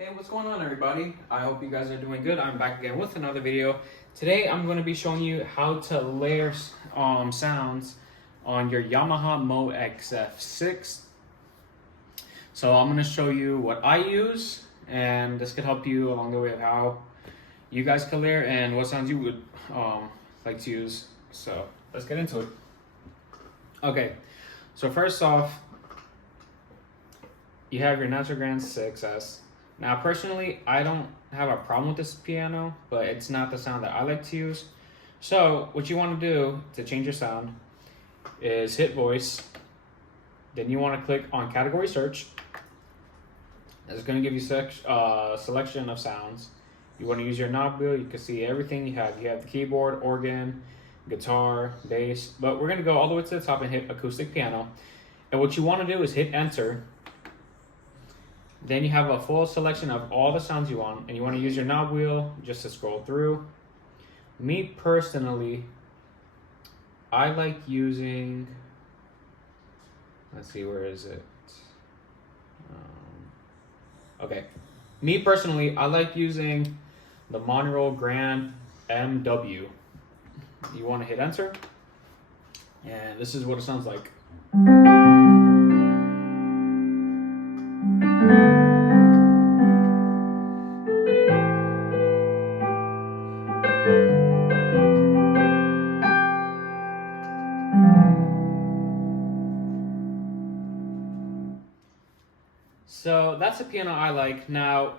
Hey, what's going on everybody? I hope you guys are doing good. I'm back again with another video. Today I'm going to be showing you how to layer sounds on your Yamaha Moxf 6. So I'm going to show you what I use, and this could help you along the way of how you guys can layer and what sounds you would like to use. So let's get into it. Okay, so first off, you have your Natural Grand 6S. Now, personally, I don't have a problem with this piano, but it's not the sound that I like to use. So, what you want to do to change your sound is hit voice. Then you want to click on category search. It's going to give you selection of sounds. You want to use your knob wheel. You can see everything you have. You have the keyboard, organ, guitar, bass. But we're going to go all the way to the top and hit acoustic piano. And what you want to do is hit enter. Then you have a full selection of all the sounds you want, and you want to use your knob wheel just to scroll through. Me personally, I like using, let's see, where is it? Okay. Me personally, I like using the Monroe Grand MW. You want to hit enter, and this is what it sounds like. So that's the piano I like. Now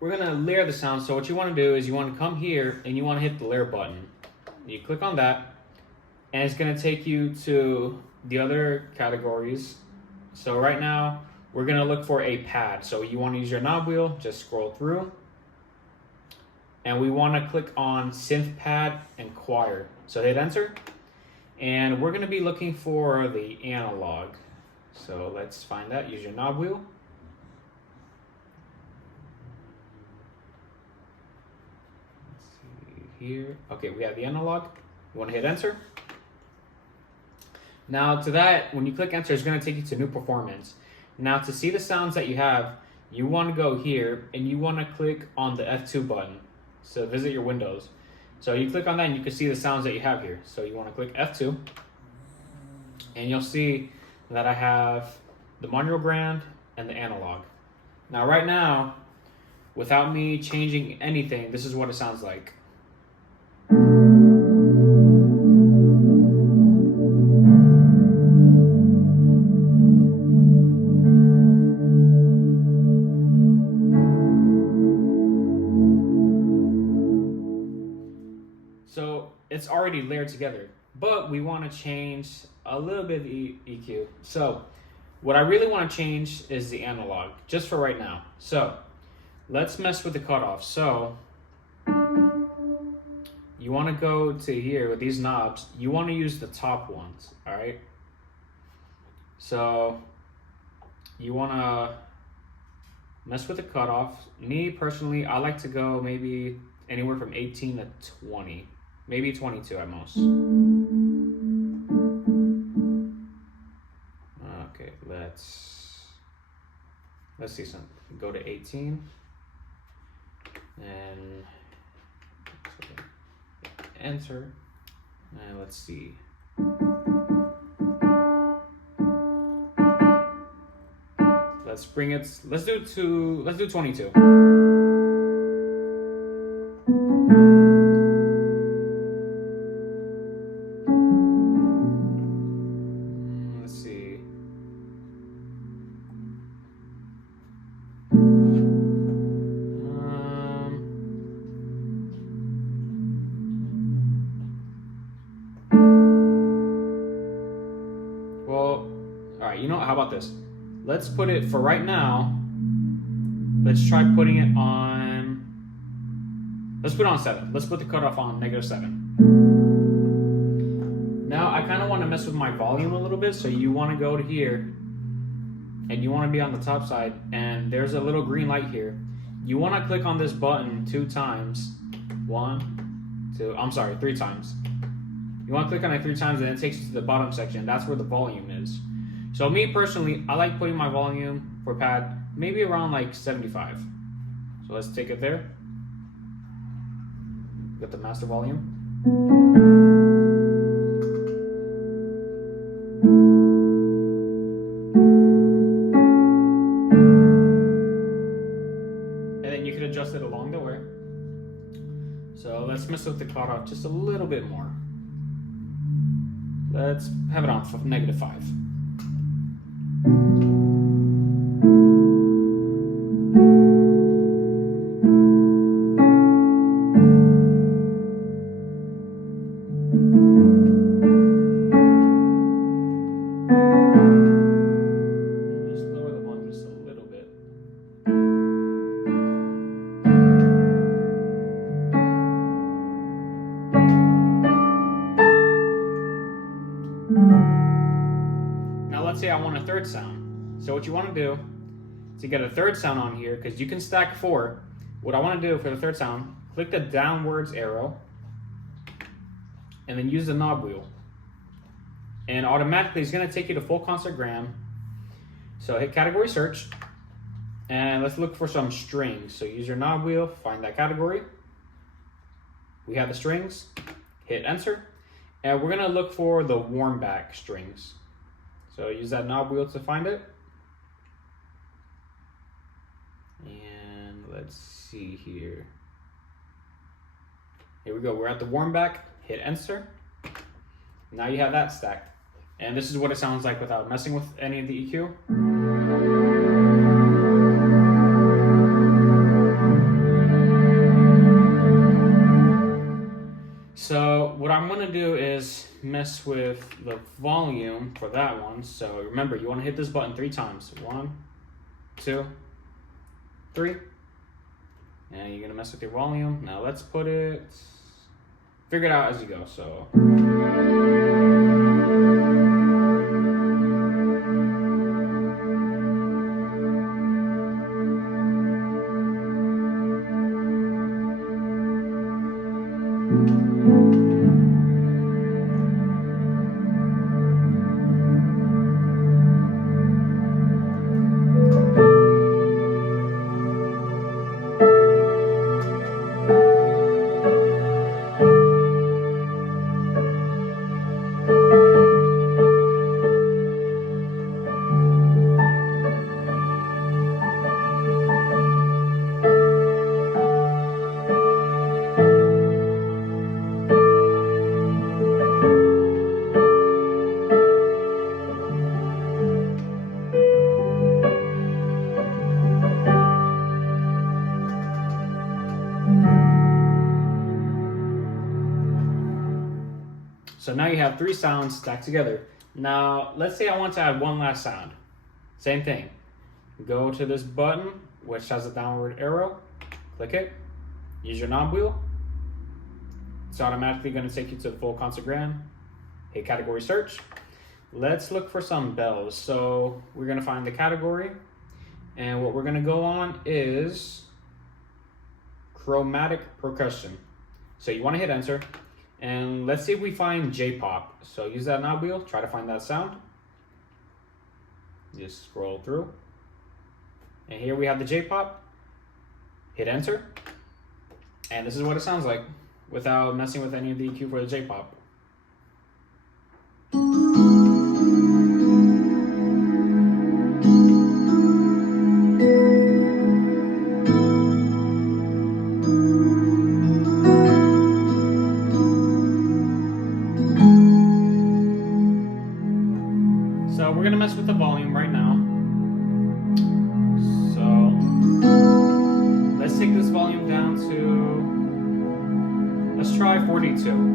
we're gonna layer the sound. So what you want to do is you want to come here and you want to hit the layer button. You click on that, and it's gonna take you to the other categories. So right now we're gonna look for a pad. So you want to use your knob wheel, just scroll through, and we want to click on synth pad and choir. So hit enter, and we're gonna be looking for the analog. So let's find that. Use your knob wheel. Here. Okay, we have the analog. You want to hit enter. Now to that, when you click enter, it's going to take you to new performance. Now to see the sounds that you have, you want to go here and you want to click on the F2 button. So visit your windows. So you click on that and you can see the sounds that you have here. So you want to click F2 and you'll see that I have the Monroe Grand and the analog. Now right now, without me changing anything, this is what it sounds like. So it's already layered together, but we want to change a little bit of the EQ. So what I really want to change is the analog, just for right now. So let's mess with the cutoff. So you want to go to here with these knobs. You want to use the top ones, all right? So you want to mess with the cutoff. Me personally, I like to go maybe anywhere from 18 to 20, maybe 22 at most. Okay, let's see something. Go to 18 and enter, and let's see. Let's bring it. Let's do 22. Let's see. Well, all right. You know, how about this? Let's put it, for right now, let's try putting it on, let's put it on 7. Let's put the cutoff on -7. Now I kind of want to mess with my volume a little bit, so you want to go to here, and you want to be on the top side, and there's a little green light here. You want to click on this button 2 times. 3 times. You want to click on it 3 times, and it takes you to the bottom section. That's where the volume is. So me personally, I like putting my volume for pad maybe around like 75. So let's take it there. Get the master volume. And then you can adjust it along the way. So let's mess with the cutoff just a little bit more. Let's have it on -5. Just lower the volume just a little bit. Now let's say I want a third sound. So what you want to do to get a third sound on here, because you can stack 4, what I want to do for the third sound, click the downwards arrow and then use the knob wheel. And automatically it's going to take you to full concert gram. So hit category search and let's look for some strings. So use your knob wheel, find that category. We have the strings, hit enter, and we're going to look for the warm back strings. So use that knob wheel to find it. And let's see here. Here we go, we're at the warm back, hit enter. Now you have that stacked. And this is what it sounds like without messing with any of the EQ. So what I'm gonna do is mess with the volume for that one. So remember, you wanna hit this button 3 times. 1, 2, 3. And you're gonna mess with your volume. Now let's put it, figure it out as you go, so. So now you have 3 sounds stacked together. Now, let's say I want to add one last sound. Same thing. Go to this button, which has a downward arrow. Click it. Use your knob wheel. It's automatically going to take you to the full concert gram. Hit category search. Let's look for some bells. So we're going to find the category. And what we're going to go on is chromatic percussion. So you want to hit enter. And let's see if we find J-pop. So use that knob wheel, try to find that sound. Just scroll through. And here we have the J-pop. Hit enter. And this is what it sounds like without messing with any of the EQ for the J-pop. So we're gonna mess with the volume right now. So let's take this volume down to, let's try 42.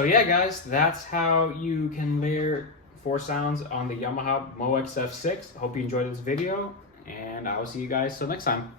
So yeah, guys, that's how you can layer 4 sounds on the Yamaha Moxf 6. Hope you enjoyed this video, and I will see you guys till next time.